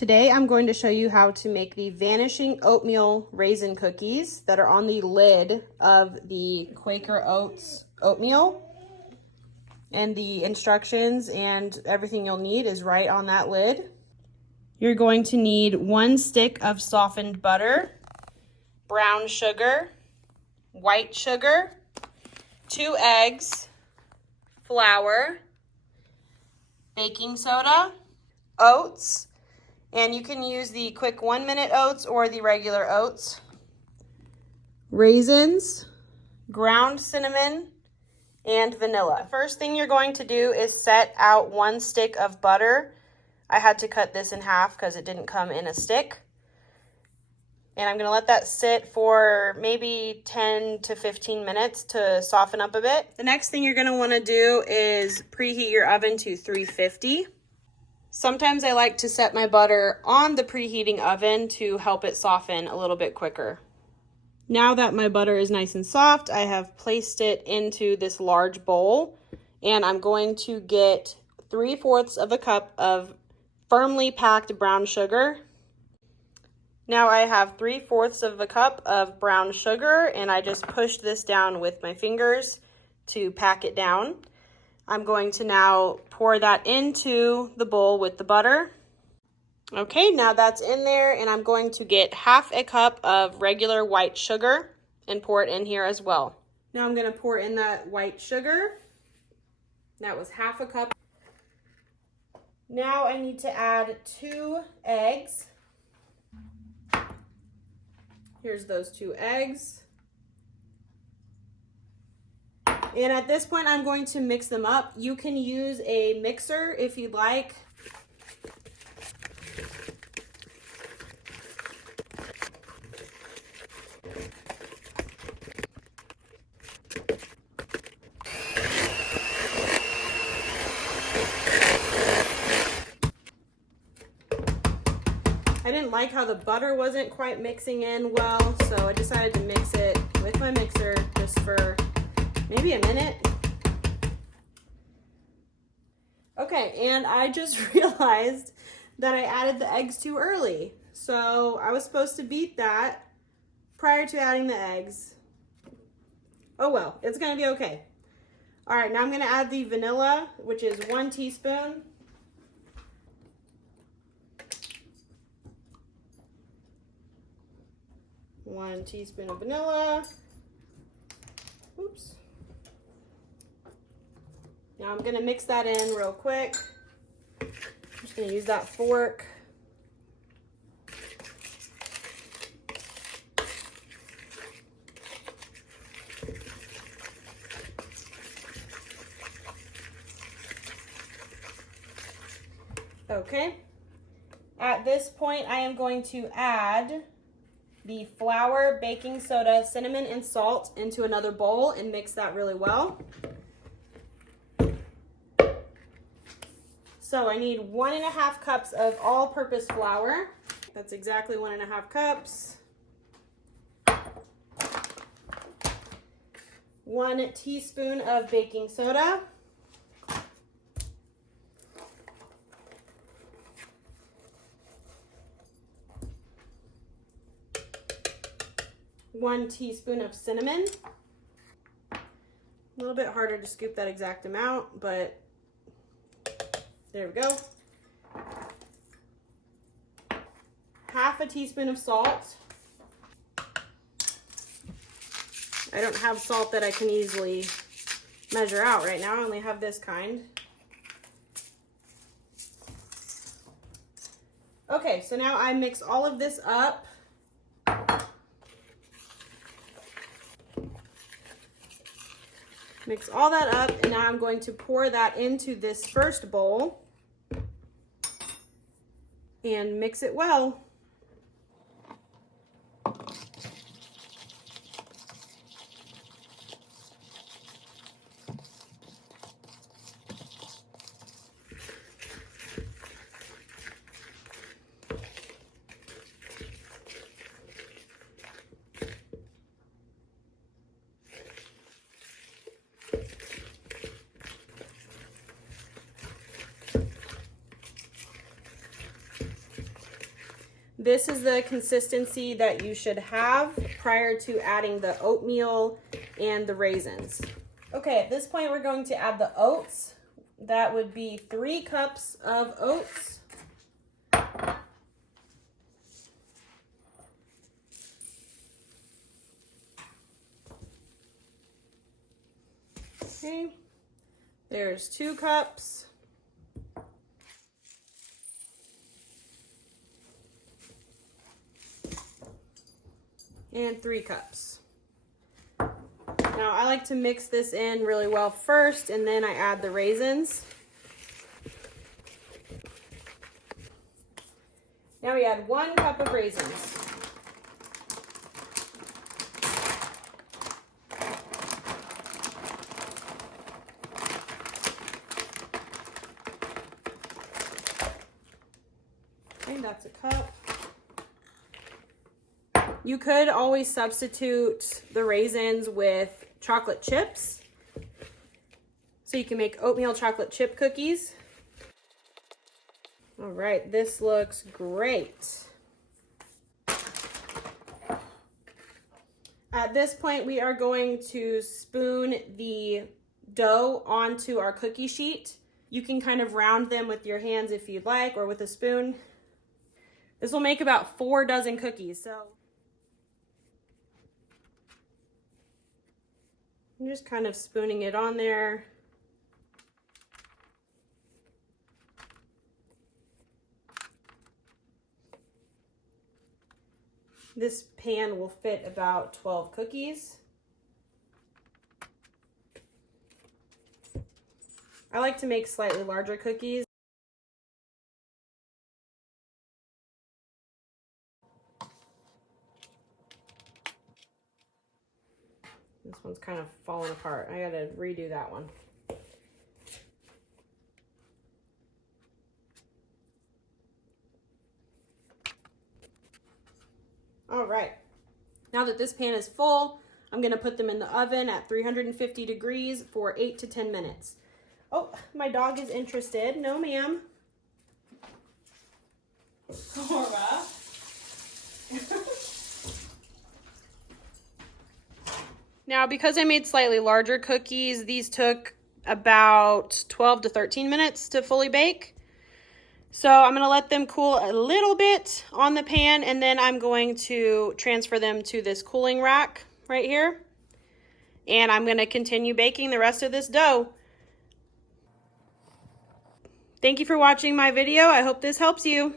Today I'm going to show you how to make the vanishing oatmeal raisin cookies that are on the lid of the Quaker Oats oatmeal. And the instructions and everything you'll need is right on that lid. You're going to need 1 stick of softened butter, brown sugar, white sugar, 2 eggs, flour, baking soda, oats, and you can use the quick 1-minute oats or the regular oats, raisins, ground cinnamon, and vanilla. First thing you're going to do is set out 1 stick of butter. I had to cut this in half because it didn't come in a stick. And I'm gonna let that sit for maybe 10 to 15 minutes to soften up a bit. The next thing you're gonna wanna do is preheat your oven to 350. Sometimes I like to set my butter on the preheating oven to help it soften a little bit quicker. Now that my butter is nice and soft, I have placed it into this large bowl, and I'm going to get 3/4 of a cup of firmly packed brown sugar. Now I have 3/4 of a cup of brown sugar, and I just pushed this down with my fingers to pack it down. I'm going to now pour that into the bowl with the butter. Okay, now that's in there, and I'm going to get 1/2 cup of regular white sugar and pour it in here as well. Now I'm going to pour in that white sugar. That was 1/2 cup. Now I need to add 2 eggs. Here's those 2 eggs. And at this point, I'm going to mix them up. You can use a mixer if you'd like. I didn't like how the butter wasn't quite mixing in well, so I decided to mix it with my mixer just for maybe a minute. Okay, and I just realized that I added the eggs too early. So I was supposed to beat that prior to adding the eggs. Oh well, it's gonna be okay. All right, now I'm gonna add the vanilla, which is 1 teaspoon. One teaspoon of vanilla. Oops. Now I'm gonna mix that in real quick. I'm just gonna use that fork. Okay. At this point, I am going to add the flour, baking soda, cinnamon, and salt into another bowl and mix that really well. So I need 1.5 cups of all-purpose flour. That's exactly 1.5 cups. 1 teaspoon of baking soda. 1 teaspoon of cinnamon. A little bit harder to scoop that exact amount, but there we go. 1/2 teaspoon of salt. I don't have salt that I can easily measure out right now. I only have this kind. Okay, so now I mix all of this up. Mix all that up, and now I'm going to pour that into this first bowl and mix it well. This is the consistency that you should have prior to adding the oatmeal and the raisins. Okay, at this point we're going to add the oats. That would be 3 cups of oats. Okay, there's 2 cups. And 3 cups. Now I like to mix this in really well first, and then I add the raisins. Now we add 1 cup of raisins. Okay, that's a cup. You could always substitute the raisins with chocolate chips. So you can make oatmeal chocolate chip cookies. All right, this looks great. At this point, we are going to spoon the dough onto our cookie sheet. You can kind of round them with your hands if you'd like, or with a spoon. This will make about 4 dozen cookies, so I'm just kind of spooning it on there. This pan will fit about 12 cookies. I like to make slightly larger cookies. This one's kind of falling apart. I gotta redo that one. All right, now that this pan is full, I'm gonna put them in the oven at 350 degrees for 8 to 10 minutes. Oh, my dog is interested. No, ma'am. Cora. Now, because I made slightly larger cookies, these took about 12 to 13 minutes to fully bake. So I'm going to let them cool a little bit on the pan, and then I'm going to transfer them to this cooling rack right here. And I'm going to continue baking the rest of this dough. Thank you for watching my video. I hope this helps you.